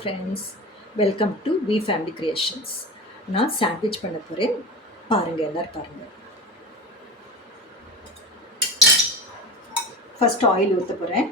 Hi friends welcome to V family creations நான் sandwich பண்ண போகிறேன் பாருங்கள் எல்லோரும் பாருங்கள் ஃபஸ்ட் ஆயில் ஊற்ற போகிறேன்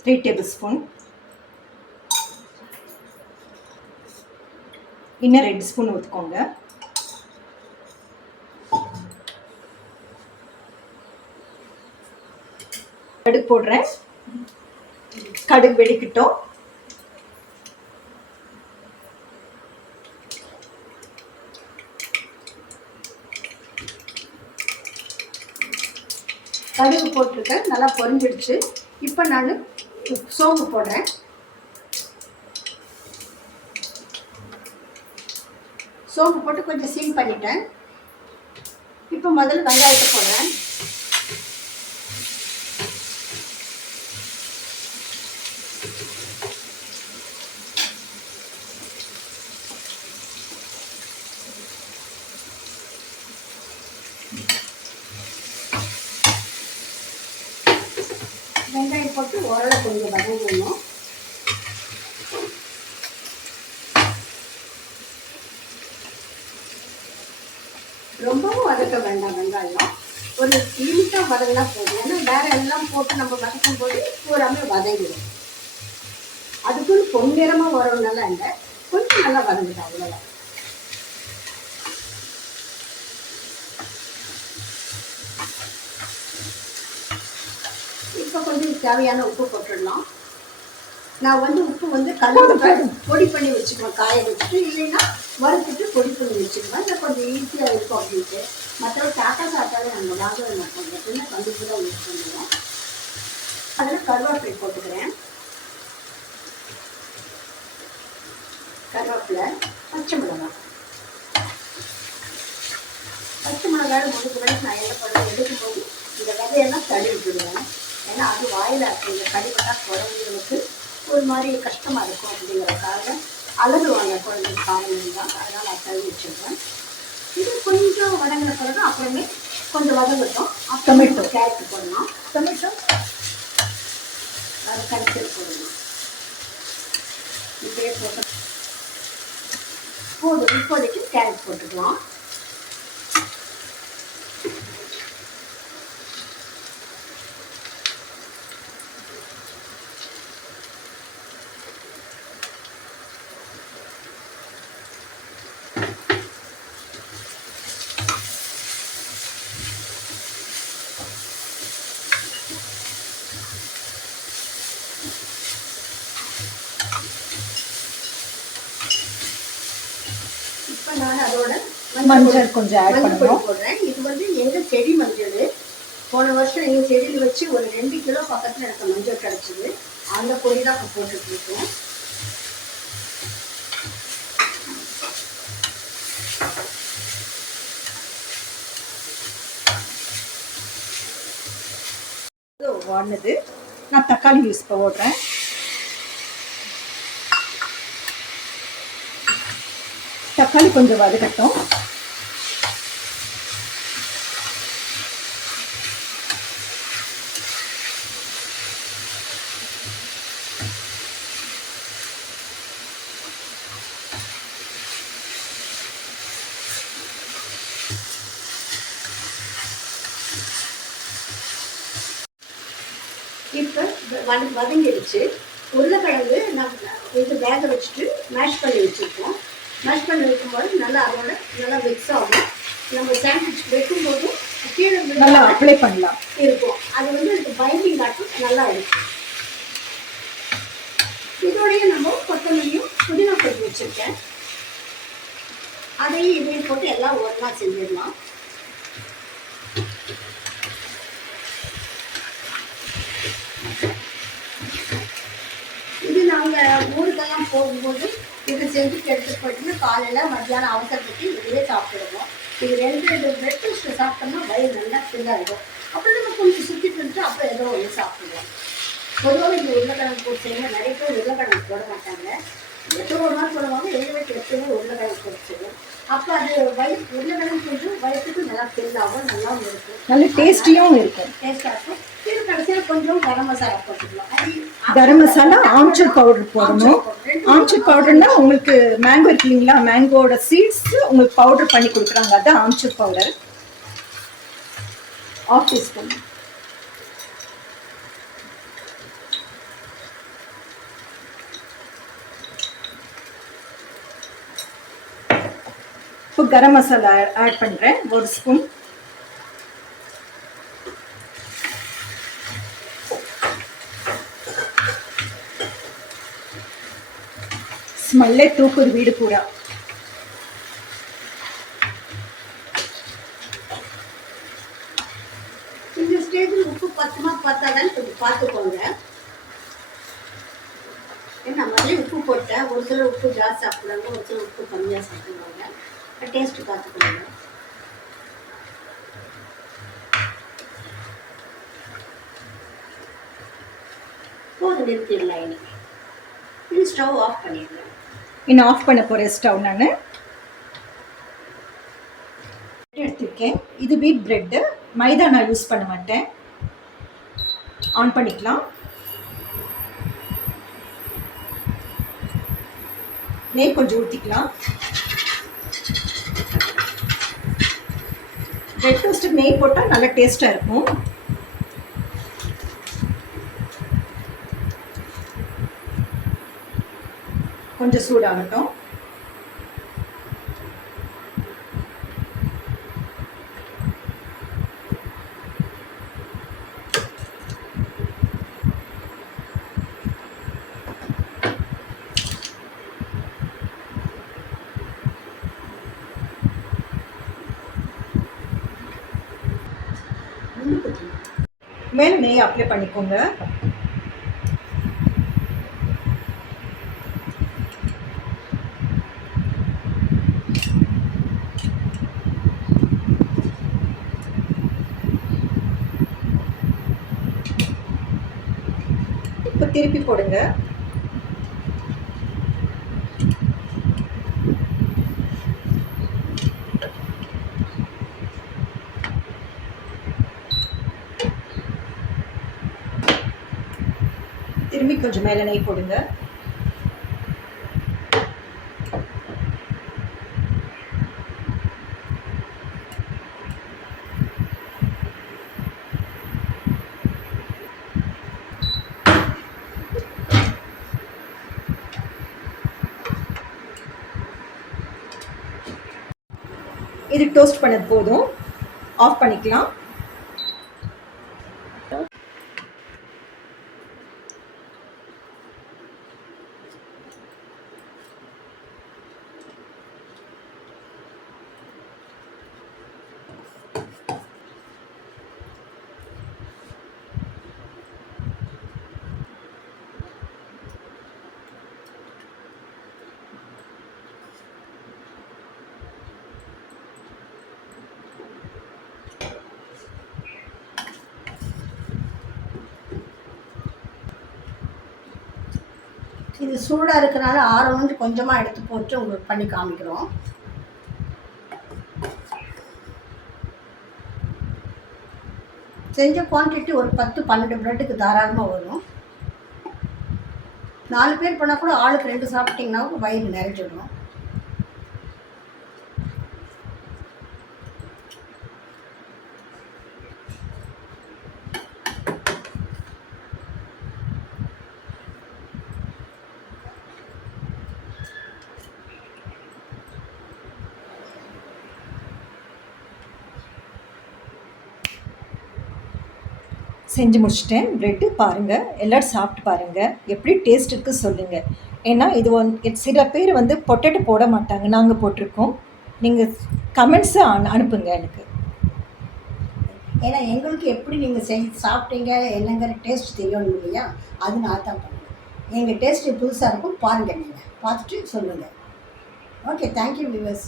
த்ரீ டேபிள் ஸ்பூன் இன்னும் ரெண்டு ஸ்பூன் ஊற்றுக்கோங்க கடுகு போடுறேன். கடுகு வெடிக்கிட்டோம். கடுகு போட்டிருக்கேன். நல்லா பொரிஞ்சிடுச்சு. இப்போ நான் சோம்பு போடுறேன். சோம்பு போட்டு கொஞ்சம் சீம் பண்ணிட்டேன். இப்போ முதல்ல வெங்காயத்தை போடுறேன் வெங்காயம் போட்டு கொஞ்சம் வதங்கணும் ரொம்பவும் வதக்க வேண்டாம் வெங்காயம். ஒரு லிமிட்டாக வதங்கினா போதும். ஏன்னா வேற எல்லாம் போட்டு நம்ம வதக்கும் போது பூராமே வதங்கிடும். அதுக்குன்னு பொன்னிறமாக வரணும்னால இல்லை கொஞ்சம் நல்லா வதங்கிடும் அவ்வளோதான் இப்போ கொஞ்சம் தேவையான உப்பு போட்டுடலாம். நான் வந்து உப்பு வந்து கல்லு பொடி பண்ணி வச்சுக்குவேன் காய வச்சுட்டு. இல்லைன்னா வறுத்துட்டு பொடி பண்ணி வச்சுக்குவேன் இல்லை கொஞ்சம் ஈஸியாக இருக்கும் அப்படின்ட்டு. மற்றபடி டாட்டா சாப்பிட்டாலே நாங்கள் வாங்கவே மாட்டோம். எப்பவுமே கண்டிப்பாக தான் யூஸ் பண்ணுவோம். அதில் கருவேப்பிலை போட்டுக்கிறேன். கருவேப்பிலை பச்சை மிளகாய். பச்சை மிளகாய் முழுக்க வரைக்கும் நான் என்ன பண்ணுவேன் எடுக்கும்போது இந்த விதையெல்லாம் தள்ளி விட்டுடுவேன். ஏன்னா அது வாயில் இந்த கடிப்பட்டா குழந்தைங்களுக்கு ஒரு மாதிரி கஷ்டமாக இருக்கும் அப்படிங்கிறதுக்காக அலறுவாங்க குழந்தைங்க காரணம் தான் அதனால் நான் தள்ளி வச்சுருவேன் இது கொஞ்சம் வதங்கின பிறகு அப்புறமே கொஞ்சம் வதங்கட்டும். Tomato. கேரட் போடலாம் டொமேட்டோ. அது கடிச்சல் போடலாம் இப்படியே போட்டு போதும். இப்போதைக்கு கேரட் போட்டுக்கலாம். நான் அதோட மஞ்சள் கொஞ்சம் பொடி பண்ணணும். போடுறேன். இது வந்து எங்க செடி மஞ்சள்? போன வருஷம் எங்க செடியில் வச்சு ஒரு ரெண்டு கிலோ பக்கத்துல எனக்கு மஞ்சள் கிடைச்சது. அந்த பொடி தான் இப்போ போட்டுட்டு இருக்கோம். வாடினது நான் தக்காளி யூஸ் போடுறேன். தக்காளி கொஞ்சம் வதக்கட்டும். இப்போ வதங்கிடுச்சு. உருளைக்கிழங்கு நம்ம இது வேக வச்சுட்டு மேஷ் பண்ணி வச்சுருக்கோம். மேஷ் பண்ணி வைக்கும்போது நல்லா அதோட நல்லா மிக்ஸ் ஆகும் நம்ம சாண்ட்விச் வைக்கும்போது கீழே நல்லா அப்ளை பண்ணலாம். இருக்கும். அது வந்து இதுக்கு பைண்டிங் ஆட்டும் நல்லா இருக்கும். இதோடய நம்ம கொத்தமல்லியும் புதினா கொட்டி வச்சுருக்கேன். அதையும் இதையும் போட்டு எல்லாம் ஒன்றா செஞ்சிடலாம். இது நாங்கள் ஊருக்கெல்லாம் போகும்போது இது செஞ்சுட்டு எடுத்துட்டு போயிட்டு காலையில் மத்தியானம் அவசரத்துக்கு இதுவே சாப்பிடுவோம் இது ரெண்டு ரெண்டு பிரெட் டோஸ்ட் சாப்பிட்டோம்னா வயிறு நல்லா ஃபில்லாக இருக்கும் அப்புறம் நம்ம கொஞ்சம் சுற்றி இருந்துட்டு அப்புறம் ஏதோ ஒன்று சாப்பிடுவோம். பொதுவாக இந்த உருளைக்கிழங்கு போட்டு செய்ய நிறைய பேர் உருளைக்கிழங்கு போட மாட்டாங்க. எப்போ ஒரு நாள் போடுவாங்க எங்கள் வீட்டில் எப்பவுமே உருளைக்கிழங்கு போட்டுருவோம் அப்போ அது வயிறு உருளைக்கிழங்கு கொஞ்சம் வயிற்றுக்கு நல்லா ஃபில் ஆகும் நல்லாவும் இருக்கும். நல்ல டேஸ்டியும் இருக்கும். டேஸ்டாக இருக்கும். இது கடைசியில் கொஞ்சம் கரம் மசாலா போட்டுக்கலாம். அது கரம் மசாலா ஆம்ச்சூர் பவுடர் போடணும். ஆம்ச்சூர் பவுடர்னா உங்களுக்கு மேங்கோ இருக்கு இல்லைங்களா மேங்கோட சீட்ஸ் உங்களுக்கு பவுடர் பண்ணி கொடுக்குறாங்க. அதுதான் ஆம்ச்சூர் பவுடர் ஆஃப் டீஸ்பூன் இப்போ கரம் மசாலா ஆட் பண்ணுறேன் ஒரு ஸ்பூன் ஸ்மெல்லே தூக்குது வீடு பூரா. இந்த ஸ்டேஜில் உப்பு பத்துமா பத்தாதான்னு கொஞ்சம் பார்த்துக்கோங்க. ஏன்னா முதல்ல உப்பு போட்டேன் ஒரு சில உப்பு ஜாஸ்தி சாப்பிடுவாங்க ஒரு சில உப்பு கம்மியாக சாப்பிடுவாங்க டேஸ்ட் பார்த்துக்கோங்க. போதும் நிறுத்திடலாம் இனி. இனி ஸ்டவ் ஆஃப் பண்ணிடலாம் இன்னும் ஆஃப் பண்ண போகிறேன் ஸ்டவ் நான். எடுத்திருக்கேன். இது வீட் பிரெட்டு மைதா நான் யூஸ் பண்ண மாட்டேன். ஆன் பண்ணிக்கலாம். நெய் கொஞ்சம் ஊற்றிக்கலாம் பிரெட் டோஸ்ட்டுக்கு நெய் போட்டால் நல்லா டேஸ்ட்டாக இருக்கும். கொஞ்சம் சூடாகட்டும். மேலே நெய் அப்ளை பண்ணிக்கோங்க. திருப்பி போடுங்க. திரும்பி கொஞ்சம் மேலே நெய் போடுங்க. இது டோஸ்ட் பண்ணது போதும். ஆஃப் பண்ணிக்கலாம். இது சூடாக இருக்கனால ஆறணும்னு கொஞ்சமாக எடுத்து போட்டு உங்களுக்கு பண்ணி காமிக்கிறோம். செஞ்ச குவான்டிட்டி ஒரு பத்து பன்னெண்டு ப்ரெட்டுக்கு தாராளமாக வரும். நாலு பேர் பண்ணால் கூட ஆளுக்கு ரெண்டு சாப்பிட்டிங்கன்னா வயிறு நிறைஞ்சிடும். செஞ்சு முடிச்சிட்டேன். ப்ரெட்டு பாருங்கள் எல்லோரும் சாப்பிட்டு பாருங்கள் எப்படி டேஸ்ட் இருக்குது சொல்லுங்கள் ஏன்னா இது ஒன் சில பேர் வந்து பொட்டேட்டோ போட மாட்டாங்க. நாங்கள் போட்டிருக்கோம். நீங்கள் கமெண்ட்ஸை அனு அனுப்புங்க எனக்கு. ஏன்னா எங்களுக்கு எப்படி நீங்கள் செய் சாப்பிட்டீங்க என்னங்கிற டேஸ்ட் தெரியணும் இல்லையா? அதனால தான் பண்ணுவேன் எங்கள் டேஸ்ட்டு புதுசாக இருக்கும் பாருங்கள் நீங்கள் பார்த்துட்டு சொல்லுங்கள் ஓகே தேங்க்யூ விவர்ஸ்